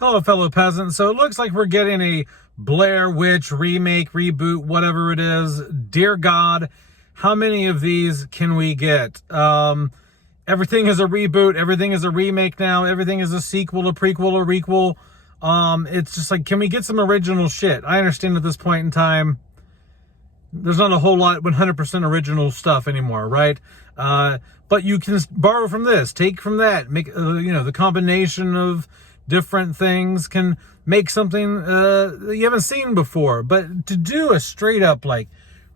Hello, fellow peasants. So it looks like we're getting a Blair Witch remake, reboot, whatever it is. Dear God, how many of these can we get? Everything is a reboot. Everything is a remake now. Everything is a sequel, a prequel, a requel. It's just like, can we get some original shit? I understand at this point in time, there's not a whole lot 100% original stuff anymore, right? But you can borrow from this, take from that, make, the combination of different things can make something that you haven't seen before. But to do a straight up like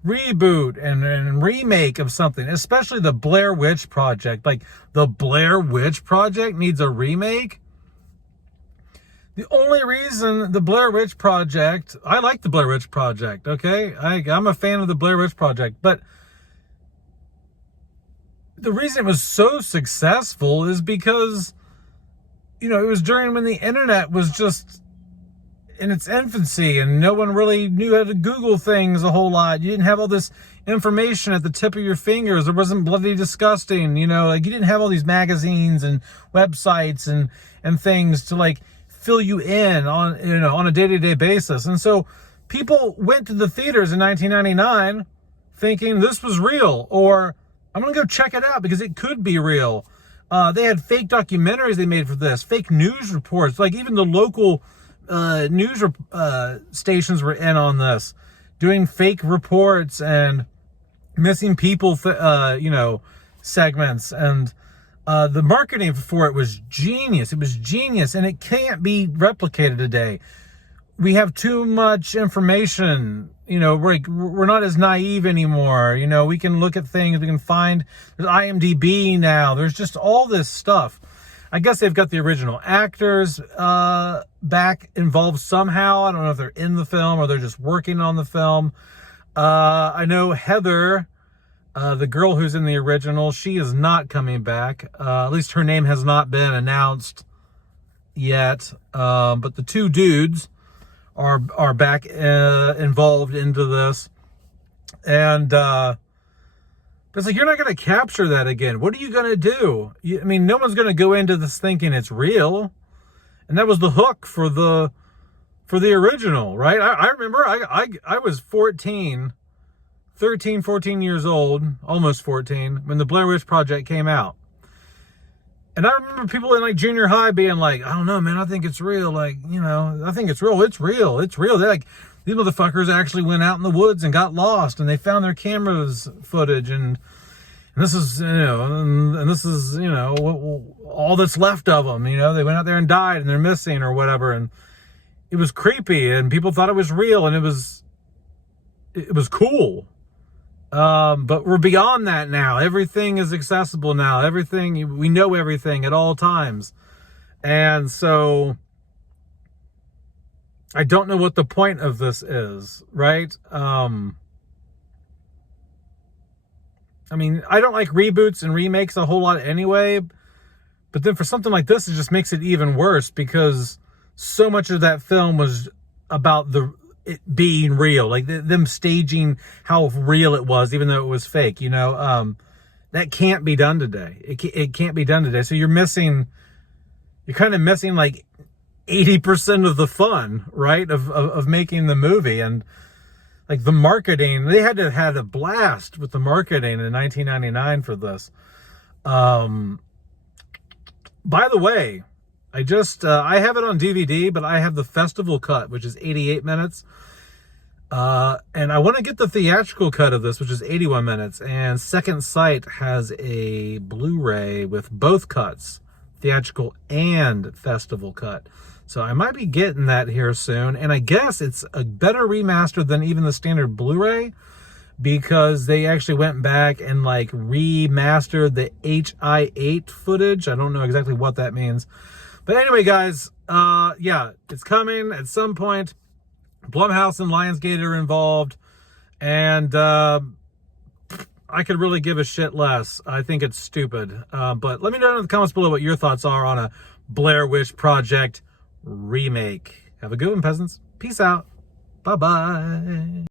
reboot and remake of something, especially the Blair Witch Project, like the Blair Witch Project needs a remake. The only reason the Blair Witch Project, I like the Blair Witch Project, okay? I'm a fan of the Blair Witch Project, but the reason it was so successful is because, it was during when the internet was just in its infancy and no one really knew how to Google things a whole lot. You didn't have all this information at the tip of your fingers. It wasn't bloody disgusting, like you didn't have all these magazines and websites and things to like fill you in on, on a day-to-day basis. And so people went to the theaters in 1999 thinking this was real, or I'm going to go check it out because it could be real. They had fake documentaries they made for this, fake news reports, like even the local news stations were in on this, doing fake reports and missing people, segments. And the marketing for it was genius. It was genius, and it can't be replicated today. We have too much information. We're not as naive anymore. We can look at things. We can find, there's IMDb now. There's just all this stuff. I guess they've got the original actors back involved somehow. I don't know if they're in the film or they're just working on the film. I know Heather, the girl who's in the original, she is not coming back. At least her name has not been announced yet. But the two dudes are back involved into this. And but it's like, you're not going to capture that again. What are you going to do? No one's going to go into this thinking it's real. And that was the hook for the original, right? I remember I was 13, 14 years old, almost 14, when the Blair Witch Project came out. And I remember people in like junior high being like, I don't know, man, I think it's real. Like, I think it's real. It's real. It's real. They're like, these motherfuckers actually went out in the woods and got lost, and they found their cameras footage, and this is, and this is, all that's left of them. They went out there and died, and they're missing or whatever, and it was creepy, and people thought it was real, and it was cool. But we're beyond that now. Everything is accessible now. Everything, we know everything at all times. And so I don't know what the point of this is, right? I don't like reboots and remakes a whole lot anyway, but then for something like this, it just makes it even worse because so much of that film was about it being real, like them staging how real it was, even though it was fake. That can't be done today. It can't be done today. So you're kind of missing like 80% of the fun, right? Of making the movie. And like the marketing, they had to have had a blast with the marketing in 1999 for this. By the way, I have it on DVD, but I have the festival cut, which is 88 minutes. And I want to get the theatrical cut of this, which is 81 minutes. And Second Sight has a Blu-ray with both cuts, theatrical and festival cut. So I might be getting that here soon. And I guess it's a better remaster than even the standard Blu-ray, because they actually went back and like remastered the HI8 footage. I don't know exactly what that means. But anyway, guys, it's coming at some point. Blumhouse and Lionsgate are involved, and I could really give a shit less. I think it's stupid. But let me know in the comments below what your thoughts are on a Blair Witch Project remake. Have a good one, peasants. Peace out. Bye-bye.